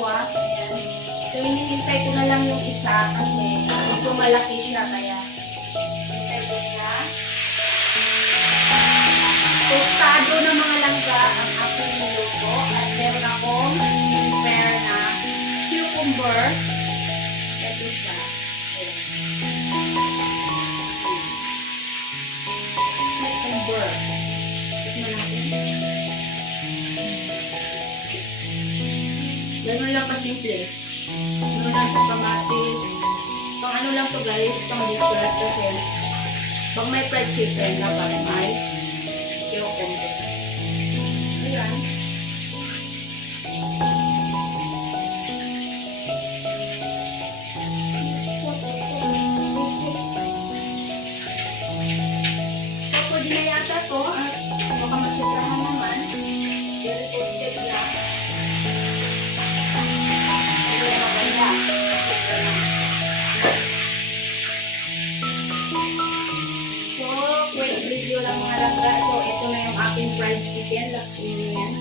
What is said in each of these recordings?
dalawa. Ayan. So, hinihintay ko na lang yung isa kasi medyo malaki siya. Kaya, hintay ko siya. Tostado na mga langga ang aking niluto. At meron akong prepare na cucumber. Ito siya. Ayan. Cucumber. Tignan natin. Ganun lang kasimple. Ganun lang sa kamatis. Pang ano lang to guys, pang dessert kasi pag may fried chicken dapat may cucumber. Ayan. So, pwede na yata to at baka masitrahan naman. Very toasted lang. Hindi maganda. So, quick video lang mga langga. So, ito na yung aking fried chicken. Laki nyo yan.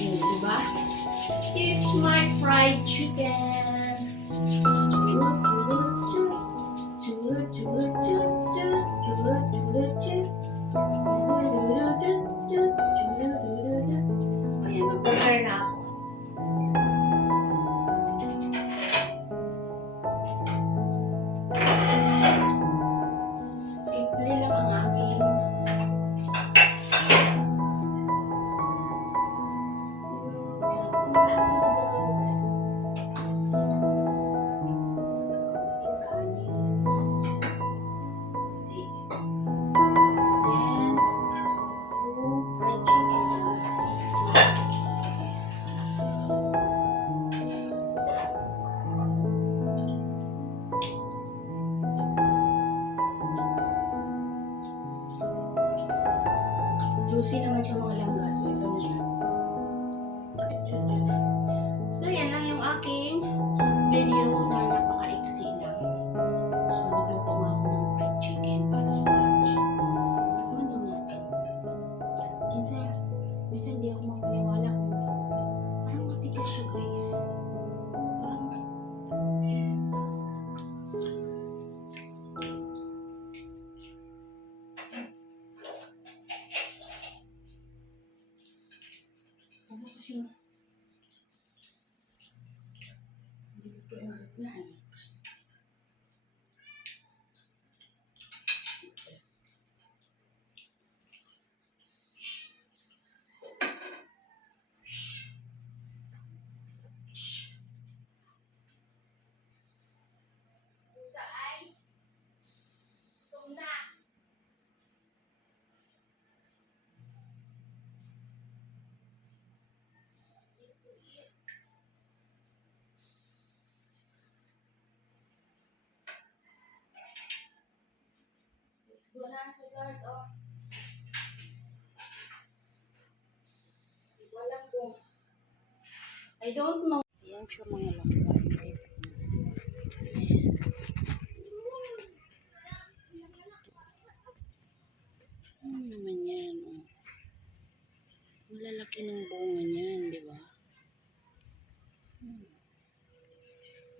Yun, diba? It's my fried chicken. Ayan, mag-prepare na ako. Simple lang ang aking juicy naman siya mga langga. So, ito na siya. So, yan lang yung aking video na napaka-iksi lang. So, nagluto nga ako ng fried chicken para sa lunch. Tignan lang natin. Minsan hindi ako makapaniwala kung parang matigas siya guys. Parang kasi hindi ko yung na eh. Pusa ay tuna. Let's go na sa Lord, oh. Hindi ko alam kung I don't know. Ayan siya mga langga. Naman yan, oh. Malalaki ng bunga niyan, di ba?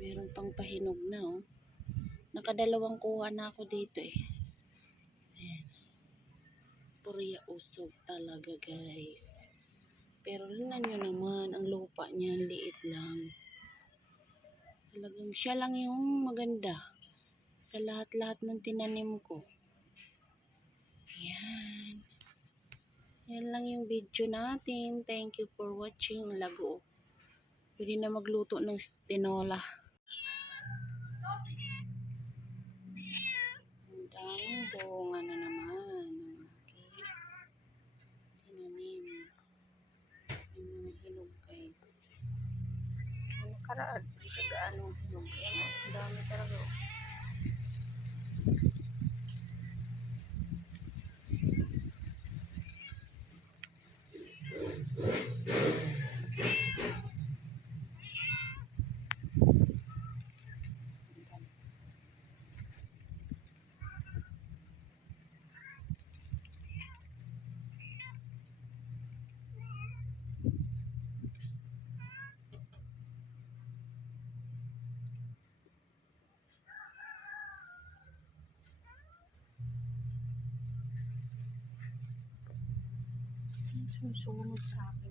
Meron pang pahinog na, oh. Nakadalawang kuha na ako dito, eh. Ayan. Purya usog talaga, guys. Pero tingnan nyo naman, ang lupa niya, liit lang. Talagang siya lang yung maganda sa lahat-lahat ng tinanim ko. Ayan. Yan lang yung video natin. Thank you for watching. Lago. Pwede na magluto ng tinola. Ang daming bunga na naman. Okay. Tinanim. Yung mga hinog guys. Ano karaan? Hindi siya gaano hinog. Ang dami talaga. Susunod sa akin.